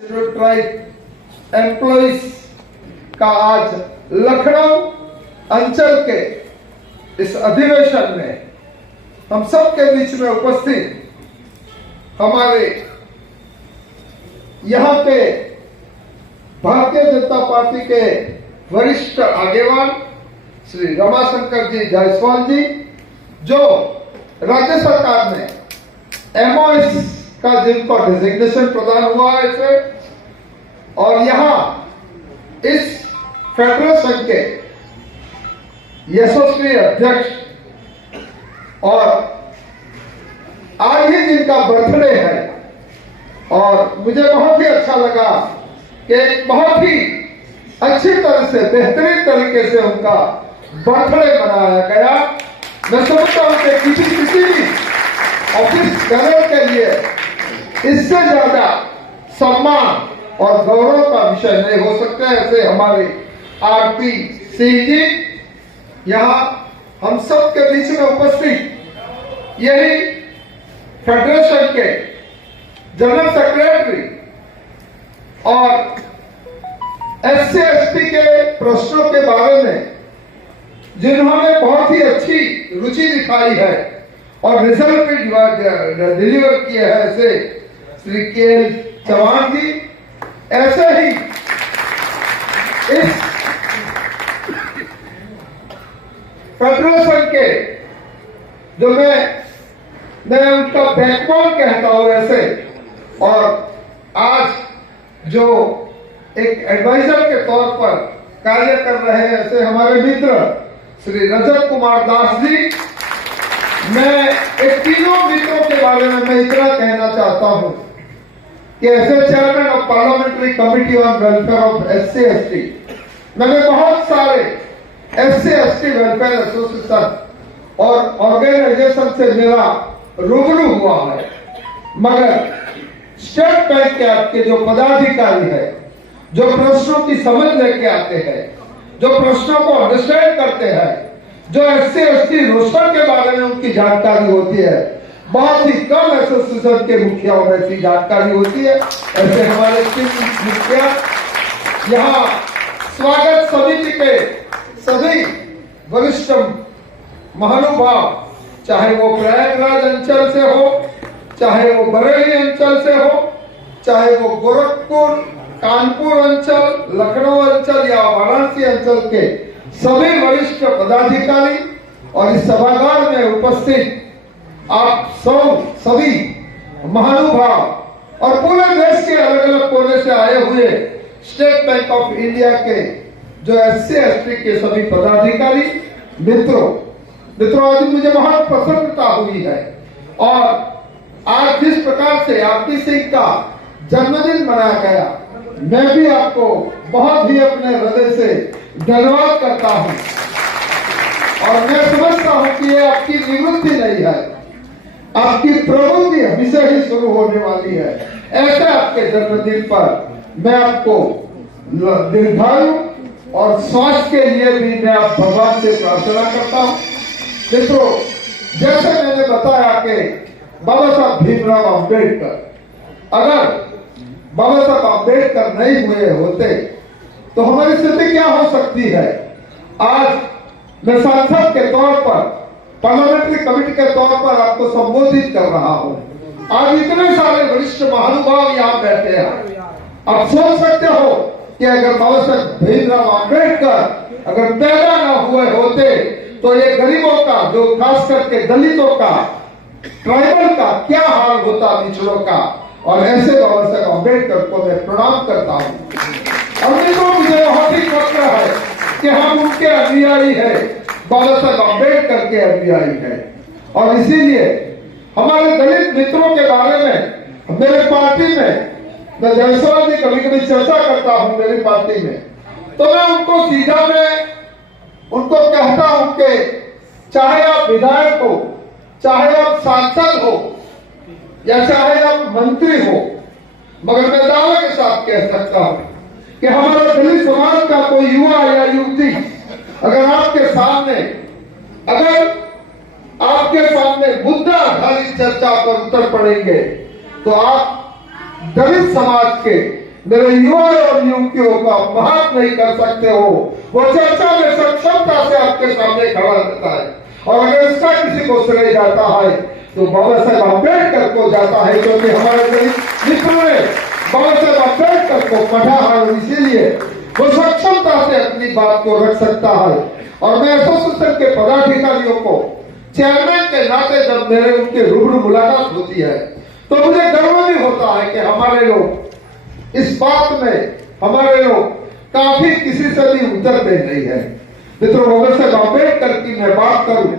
Tribe employees का आज लखनऊ अंचल के इस अधिवेशन में हम सब के बीच में उपस्थित हमारे यहाँ पे भारतीय जनता पार्टी के वरिष्ठ आगेवान श्री रमाशंकर जी जायसवाल जी, जो राज्य सरकार ने एमओएस का जिनको डिजिग्नेशन प्रदान हुआ है इसे, और यहाँ इस फेडरेशन के यशस्वी अध्यक्ष और आज ही जिनका बर्थडे है, और मुझे बहुत ही अच्छा लगा कि एक बहुत ही अच्छी तरह से बेहतरीन तरीके से उनका बर्थडे मनाया गया। मैं समझता हूं कि किसी भी ऑफिस बेरर के लिए इससे ज्यादा सम्मान और गौरव का विषय नहीं हो सकता। ऐसे हमारे आरपी सिंह जी यहाँ हम सब के बीच में उपस्थित, यही फेडरेशन के जनरल सेक्रेटरी और एससी एसटी के प्रश्नों के बारे में जिन्होंने बहुत ही अच्छी रुचि दिखाई है और रिजल्ट भी डिलीवर किए हैं, ऐसे श्री के चौहान जी, ऐसे ही इस फेडरेशन के जो मैं उनका बैकबोन कहता हूं ऐसे, और आज जो एक एडवाइजर के तौर पर कार्य कर रहे हैं ऐसे हमारे मित्र श्री रजत कुमार दास जी। मैं इन तीनों मित्रों के बारे में मैं इतना कहना चाहता हूं कि as chairman of parliamentary committee on welfare of SC ST मैंने बहुत सारे एससी एसटी वेलफेयर एसोसिएशन और ऑर्गेनाइजेशन से मेरा रूबरू हुआ है, मगर स्टेट बैंक के आपके जो पदाधिकारी है, जो प्रश्नों की समझ लेके आते हैं, जो प्रश्नों को अंडरस्टैंड करते हैं, जो एससी एसटी रोस्टर के बारे में उनकी जानकारी होती है, बहुत ही कम एसोसिएशन के मुखियाओं में ऐसी जानकारी होती है। ऐसे हमारे मुखिया यहाँ स्वागत समिति के सभी वरिष्ठ महानुभाव, चाहे वो प्रयागराज अंचल से हो, चाहे वो बरेली अंचल से हो, चाहे वो गोरखपुर, कानपुर अंचल, लखनऊ अंचल या वाराणसी अंचल के सभी वरिष्ठ पदाधिकारी और इस सभागार में उपस्थित आप सभी महानुभाव और पूरे देश के अलग अलग कोने से आए हुए स्टेट बैंक ऑफ इंडिया के जो एससी एसटी के सभी पदाधिकारी मित्रों, आज मुझे बहुत प्रसन्नता हुई है, और आज जिस प्रकार से आरपी सिंह का जन्मदिन मनाया गया, मैं भी आपको बहुत ही अपने हृदय से धन्यवाद करता हूं, और मैं समझता हूं कि ये आपकी निवृत्ति नहीं है, आपकी प्रवृत्ति अभी से ही शुरू होने वाली है। ऐसे आपके जन्मदिन पर मैं आपको दीर्घायु और स्वास्थ्य के लिए भी मैं आप भगवान से प्रार्थना करता हूं। मित्रों, जैसे मैंने बताया कि बाबा साहब भीमराव अंबेडकर, अगर बाबा साहब अंबेडकर नहीं हुए होते तो हमारी स्थिति क्या हो सकती है। आज मैं सांसद के तौर पर, पार्लियामेंट्री कमेटी के तौर पर आपको संबोधित कर रहा हूं। आज इतने सारे वरिष्ठ महानुभाव यहाँ बैठे हैं। आप सोच सकते हो कि अगर बाबा साहब भीमराव अंबेडकर अगर पैदा न हुए होते तो ये गरीबों का, जो खास करके दलितों का, ट्राइबल का क्या हाल होता, पिछड़ों का। और ऐसे बाबा साहब अंबेडकर को मैं प्रणाम करता हूँ। और तो मुझे बहुत ही फख्र है कि हम उनके अनुयायी है, बाबा साहब अंबेडकर के अनुयायी है। और इसीलिए हमारे दलित मित्रों के बारे में मेरे पार्टी में, मैं जायसवाल जी कभी कभी चर्चा करता हूं मेरी पार्टी में, तो मैं उनको सीधा उनको कहता हूं कि चाहे आप विधायक हो, चाहे आप सांसद हो, या चाहे आप मंत्री हो, मगर मैं दावे के साथ कह सकता हूं कि हमारे दलित समाज का कोई युवा या युवती अगर आपके सामने मुद्दा आधारित चर्चा पर उतर पड़ेंगे तो आप दलित समाज के मेरे युवा और युवतियों का महत्व नहीं कर सकते हो, वो चर्चा में सक्षमता से आपके सामने खड़ा रहता है। और अगर इसका किसी को श्रेय जाता है तो बाबा साहेब अम्बेडकर को जाता है, क्योंकि हमारे मित्रों ने बाबा साहेब अम्बेडकर को पढ़ा है और इसीलिए वो सक्षमता से अपनी बात को रख सकता है। और मैं एसोसिएशन के पदाधिकारियों को चेयरमैन के नाते जब मेरे उनके रूबरू मुलाकात होती है तो मुझे गर्व भी होता है कि हमारे लोग इस बात में, हमारे लोग काफी किसी से भी उतरते नहीं है। मित्रों, बाबा साहेब अम्बेडकर की मैं बात करूं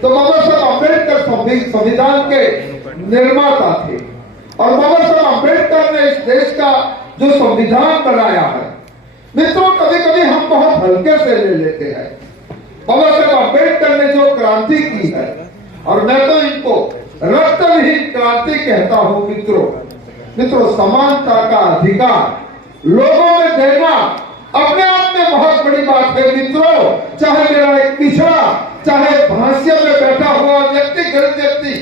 तो बाबा साहेब अम्बेडकर संविधान के निर्माता थे और बाबा साहेब अम्बेडकर ने इस देश का जो संविधान बनाया है, मित्रों कभी कभी हम बहुत हल्के से ले लेते हैं। बाबा साहेब अम्बेडकर ने जो क्रांति की है, और मैं तो इनको रक्तविहीन क्रांति कहता हूं मित्रों, समानता का अधिकार लोगों में देना अपने आप में बहुत बड़ी बात है मित्रों। चाहे मेरा एक पिछड़ा, चाहे भांसिया में बैठा हुआ व्यक्ति, गरीब व्यक्ति,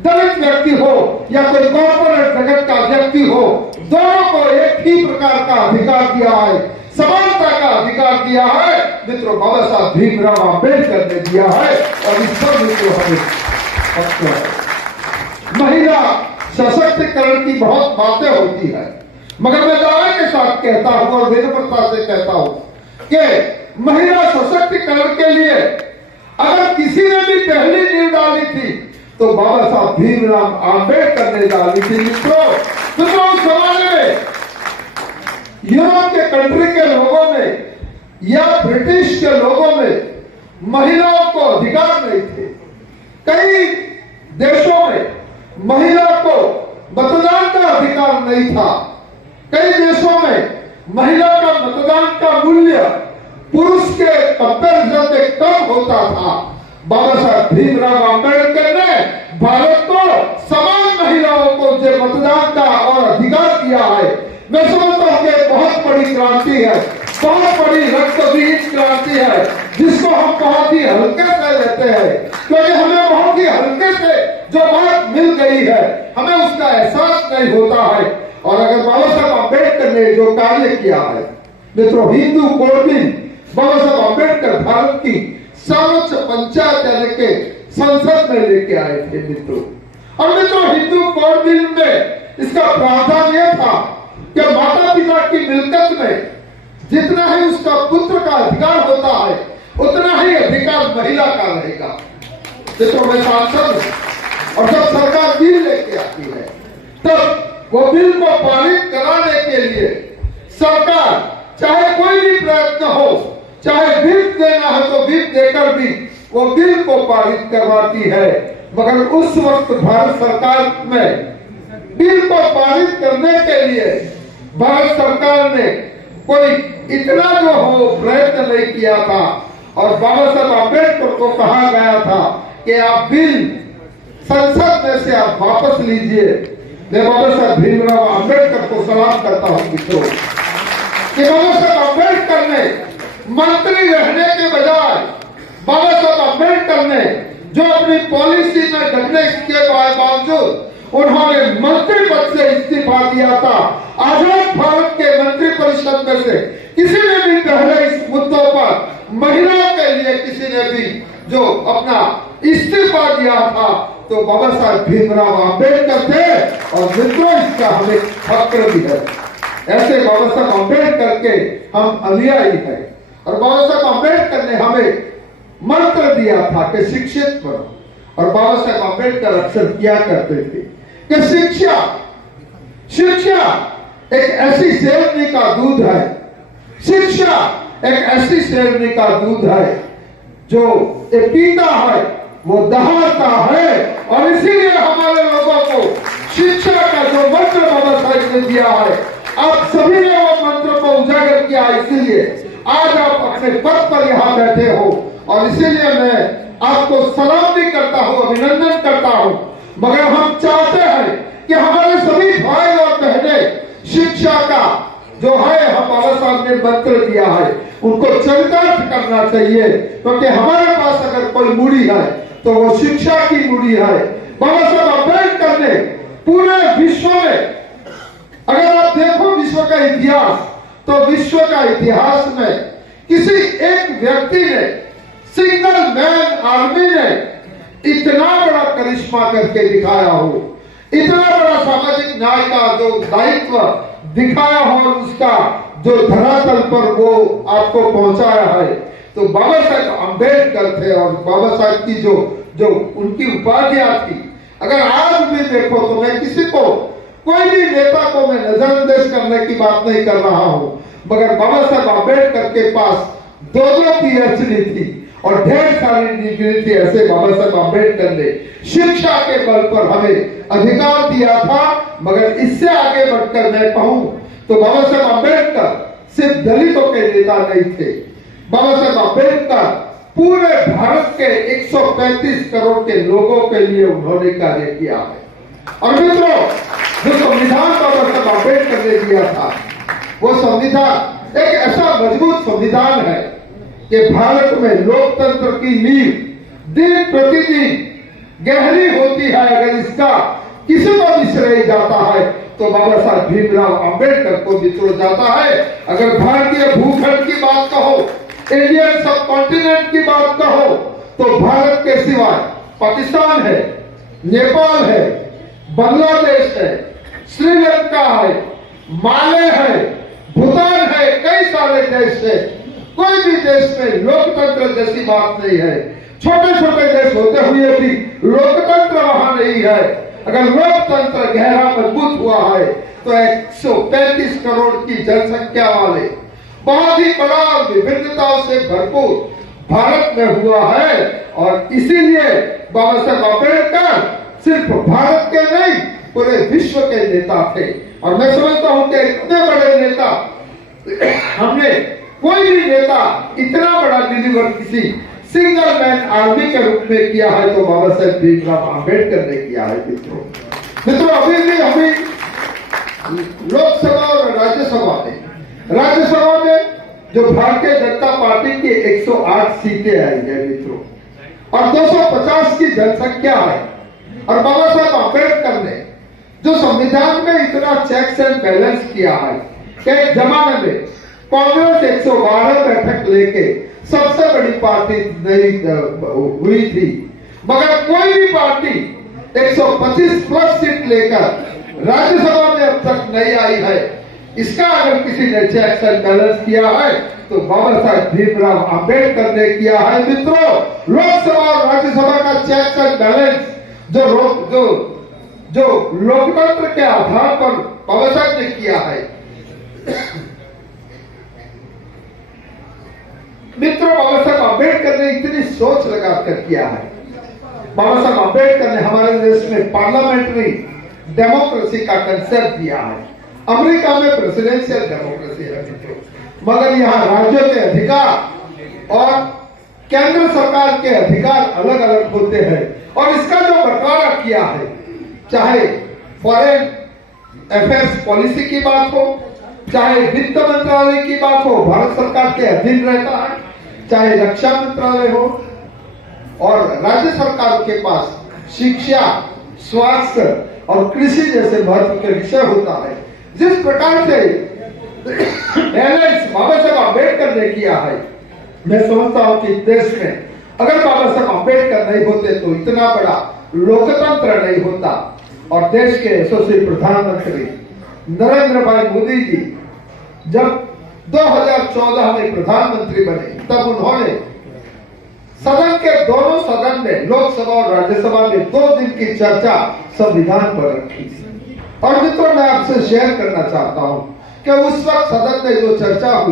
दलित व्यक्ति हो या कोई कॉर्पोरेट जगत का व्यक्ति हो, दोनों को एक ही प्रकार का अधिकार दिया है, समानता का अधिकार दिया है मित्रों, बाबा साहब भीमराव अम्बेडकर ने दिया है। और इस पर मित्रों हमें महिला सशक्तिकरण की बहुत बातें होती है, मगर मैं दावे के साथ कहता हूं और विनम्रता से कहता हूं कि महिला सशक्तिकरण के लिए अगर किसी ने भी पहली नींव डाली थी तो बाबा साहब भीमराव अम्बेडकर ने डाली थी। मित्रों उस जमाने में यूरोप के कंट्री के लोगों में या ब्रिटिश के लोगों में महिलाओं को अधिकार नहीं थे। कई देशों में महिला को मतदान का अधिकार नहीं था। कई देशों में महिला का मतदान का मूल्य पुरुष के कंपैरिजन में कम होता था। बाबा साहब भीमराव अम्बेडकर ने भारत को समान महिलाओं को जो मतदान का और अधिकार दिया है, मैं समझता हूं कि बहुत बड़ी क्रांति है, बहुत बड़ी रक्तविहीन क्रांति है, जिसको हम बहुत ही हल्के से लेते हैं, क्योंकि हमें बहुत ही हल्के से जो बात मिल गई है हमें उसका एहसास नहीं होता है। और अगर बाबा साहब अम्बेडकर ने जो कार्य किया है मित्रों, हिंदू कोड बिल बाबा साहब अम्बेडकर भारत की सर्वोच्च पंचायत यानी के संसद में लेके आए थे मित्रों। और मित्रों हिंदू कोड बिल में इसका प्रावधान यह था कि माता पिता की मिल्कियत में जितना ही उसका पुत्र का अधिकार होता है उतना ही अधिकार महिला का रहेगा। मित्रों मैं सांसद और जब सरकार बिल लेके आती है तब वो बिल को पारित कराने के लिए सरकार चाहे कोई भी प्रयत्न हो, चाहे विप देना है तो विप देकर भी वो बिल को पारित करवाती है। मगर उस वक्त भारत सरकार में बिल को पारित करने के लिए भारत सरकार ने कोई इतना जो हो प्रयत्न नहीं किया था। और बाबा साहब अम्बेडकर को कहा गया था कि आप बिल संसद में से आप वापस लीजिए। मैं बाबा साहब भीमराव अम्बेडकर को सलाम करता हूं मित्रों कि बाबा साहब अम्बेडकर ने मंत्री रहने के बजाय बाबा साहब अम्बेडकर ने जो अपनी पॉलिसी में डटने के बावजूद उन्होंने मंत्री पद से इस्तीफा दिया था। आजाद भारत के मंत्री परिषद में से किसी ने भी पहले इस मुद्दों पर महिलाओं के लिए किसी ने भी जो अपना इस्तीफा दिया था तो बाबा साहब भीमराव अम्बेडकर थे। और मित्रों इसका हमें फक्र भी है, ऐसे बाबा साहब अम्बेडकर के हम अनुयायी हैं। और बाबा साहब अम्बेडकर ने हमें मंत्र दिया था कि शिक्षित बनो। और बाबा साहब अम्बेडकर अक्सर किया करते थे कि शिक्षा एक ऐसी शेरनी का दूध है, शिक्षा एक ऐसी शेरनी का दूध है जो एक पीता है वो दहाड़ता है। और इसीलिए हमारे लोगों को शिक्षा का जो मंत्र बाबा साहब ने दिया है, आप सभी ने वो मंत्र को उजागर किया, इसीलिए आज आप अपने पद पर यहाँ बैठे हो। और इसीलिए मैं आपको सलाम भी करता हूँ, अभिनंदन करता हूँ। मगर हम चाहते हैं कि हमारे सभी भाई और बहनें शिक्षा का जो है हम बाबा साहब ने मंत्र दिया है उनको चरितार्थ करना चाहिए, क्योंकि हमारे पास अगर कोई मूड़ी है तो वो शिक्षा की मूड़ी है। बाबा साहब अम्बेडकर ने पूरे विश्व में, अगर आप देखो विश्व का इतिहास तो विश्व का इतिहास में किसी एक व्यक्ति ने, सिंगल मैन आर्मी ने इतना बड़ा करिश्मा करके दिखाया हो, इतना बड़ा सामाजिक न्याय का जो दायित्व दिखाया हो, उसका जो धरातल पर वो आपको पहुंचाया है, तो बाबा साहेब अम्बेडकर थे। और बाबा साहेब की जो जो उनकी उपाधियां थी, अगर आज भी देखो तो मैं किसी को, कोई भी नेता को मैं नजरअंदाज करने की बात नहीं कर रहा हूं, मगर बाबा साहेब अम्बेडकर के पास 2-2 PhD थी और ढेर सारी डिग्री थी। ऐसे बाबा साहेब अम्बेडकर ने शिक्षा के बल पर हमें अधिकार दिया था। मगर इससे आगे बढ़कर मैं कहूं तो बाबा साहेब अम्बेडकर सिर्फ दलितों के नेता नहीं थे। बाबा साहेब अम्बेडकर पूरे भारत के 135 करोड़ के लोगों के लिए उन्होंने कार्य किया है। और मित्रों, जो संविधान बाबा साहेब अम्बेडकर ने दिया था, वो संविधान एक ऐसा मजबूत संविधान है कि भारत में लोकतंत्र की नींव दिन प्रतिदिन गहरी होती है। अगर इसका किसी को भी श्रेय जाता है तो बाबा साहब भीमराव अंबेडकर को मित्रों जाता है। अगर भारतीय भूखंड की बात कहो, इंडियन सब कॉन्टिनेंट की बात कहो, तो भारत के सिवाय पाकिस्तान है, नेपाल है, बांग्लादेश है, श्रीलंका है, माले है, भूटान है, कई सारे देश है। कोई भी देश में लोकतंत्र जैसी बात नहीं है। छोटे छोटे देश होते हुए भी लोकतंत्र वहां नहीं है। अगर लोकतंत्र गहरा मजबूत हुआ है तो 135 करोड़ की जनसंख्या वाले बहुत ही बड़ा विभिन्नताओं से भरपूर भारत में हुआ है। और इसीलिए बाबा साहेब अम्बेडकर सिर्फ भारत के नहीं, पूरे विश्व के नेता थे। और मैं समझता हूं कि इतने बड़े नेता हमने, कोई भी नेता इतना बड़ा डिलीवर किसी सिंगल मैन आर्मी के रूप में किया है तो बाबा साहेब भीमराव अंबेडकर ने किया है। मित्रों, अभी भी हमें लोकसभा और राज्यसभा में जो भारतीय जनता पार्टी की 108 सीटें आई है मित्रों, और 250 की जनसंख्या है। और बाबा साहेब अम्बेडकर ने जो संविधान में इतना चेक्स एंड बैलेंस किया है कि एक जमाने में कांग्रेस 112 बैठक लेके सबसे बड़ी पार्टी नहीं हुई थी, मगर कोई भी पार्टी 125 प्लस सीट लेकर राज्यसभा में अब तक नहीं आई है। इसका अगर किसी ने चेक्स एंड बैलेंस किया है तो बाबा साहेब भीमराव अंबेडकर ने किया है। मित्रों, लोकसभा और राज्यसभा का चेक्स एंड बैलेंस जो लोकतंत्र के आधार पर बाबा साहेब ने किया है। मित्रों, बाबा साहेब अम्बेडकर ने इतनी सोच लगाकर किया है। बाबा साहेब अम्बेडकर ने हमारे देश में पार्लियामेंट्री डेमोक्रेसी का कंसेप्ट दिया है। अमेरिका में प्रेसिडेंशियल डेमोक्रेसी है मित्रों, मगर यहाँ राज्यों के अधिकार और केंद्र सरकार के अधिकार अलग अलग होते हैं। और इसका जो बंटवारा किया है, चाहे फॉरेन अफेयर्स पॉलिसी की बात हो, चाहे वित्त मंत्रालय की बात हो, भारत सरकार के अधीन रहता है, चाहे रक्षा मंत्रालय हो, और राज्य सरकार के पास शिक्षा, स्वास्थ्य और कृषि जैसे महत्व के विषय होता है। जिस प्रकार से बैलेंस बाबा साहेब अम्बेडकर ने किया है, मैं समझता हूं कि देश में अगर बाबा साहेब अम्बेडकर नहीं होते तो इतना बड़ा लोकतंत्र नहीं होता। और देश के यशस्वी प्रधानमंत्री नरेंद्र भाई मोदी जी जब 2014 में प्रधानमंत्री बने, तब उन्होंने सदन के दोनों सदन में, लोकसभा और राज्यसभा में 2 दिन की चर्चा संविधान पर रखी थी। और मित्रों, मैं आपसे शेयर करना चाहता हूं कि उस वक्त सदन में जो चर्चा हुई,